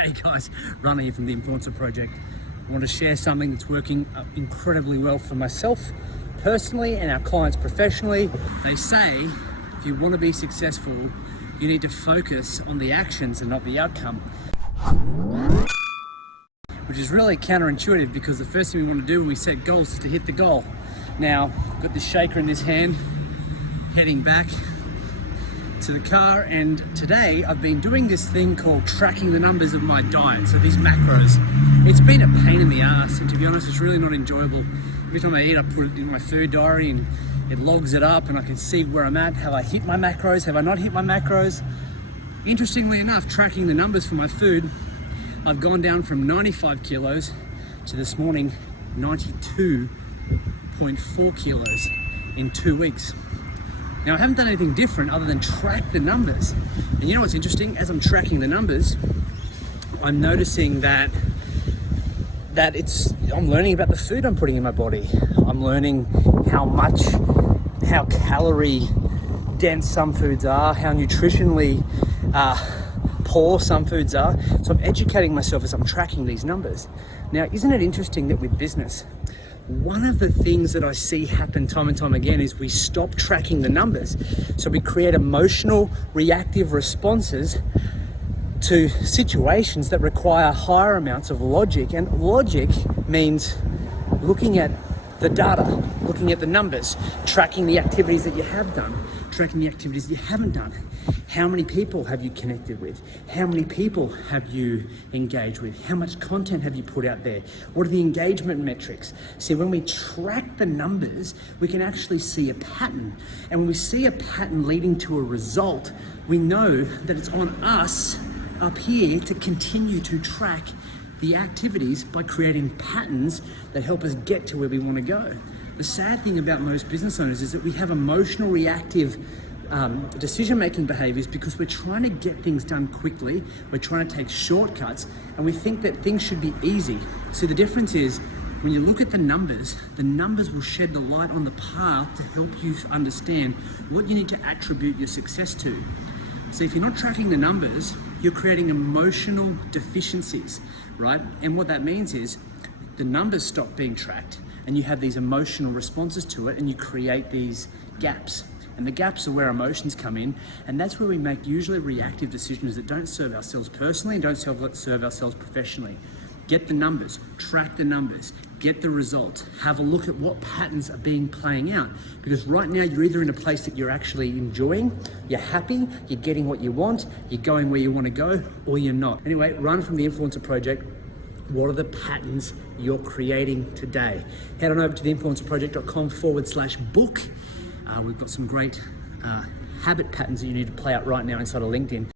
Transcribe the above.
Hey guys, Runner here from the Influencer Project. I want to share something that's working incredibly well for myself personally and our clients professionally. They say if you want to be successful, you need to focus on the actions and not the outcome. Which is really counterintuitive because the first thing we want to do when we set goals is to hit the goal. Now, I've got this shaker in this hand, heading back to the car, and today I've been doing this thing called tracking the numbers of my diet, so these macros. It's been a pain in the ass, and to be honest, it's really not enjoyable. Every time I eat, I put it in my food diary and it logs it up and I can see where I'm at. Have I hit my macros? Have I not hit my macros? Interestingly enough, tracking the numbers for my food, I've gone down from 95 kilos to this morning 92.4 kilos in 2 weeks. Now, I haven't done anything different other than track the numbers. And you know what's interesting? As I'm tracking the numbers, I'm noticing that I'm learning about the food I'm putting in my body. I'm learning how calorie dense some foods are, how nutritionally poor some foods are. So I'm educating myself as I'm tracking these numbers. Now, isn't it interesting that with business, one of the things that I see happen time and time again is we stop tracking the numbers. So we create emotional, reactive responses to situations that require higher amounts of logic. And logic means looking at the data, looking at the numbers, tracking the activities that you have done, tracking the activities that you haven't done. How many people have you connected with? How many people have you engaged with? How much content have you put out there? What are the engagement metrics? See, when we track the numbers, we can actually see a pattern. And when we see a pattern leading to a result, we know that it's on us up here to continue to track the activities by creating patterns that help us get to where we want to go. The sad thing about most business owners is that we have emotional, reactive decision-making behaviors because we're trying to get things done quickly, we're trying to take shortcuts, and we think that things should be easy. So the difference is, when you look at the numbers will shed the light on the path to help you understand what you need to attribute your success to. So if you're not tracking the numbers, you're creating emotional deficiencies, right? And what that means is the numbers stop being tracked and you have these emotional responses to it and you create these gaps. And the gaps are where emotions come in, and that's where we make usually reactive decisions that don't serve ourselves personally and don't serve ourselves professionally. Get the numbers, track the numbers, get the results, have a look at what patterns are playing out. Because right now you're either in a place that you're actually enjoying, you're happy, you're getting what you want, you're going where you want to go, or you're not. Anyway, Run from the Influencer Project. What are the patterns you're creating today? Head on over to theinfluencerproject.com/book. We've got some great habit patterns that you need to play out right now inside of LinkedIn.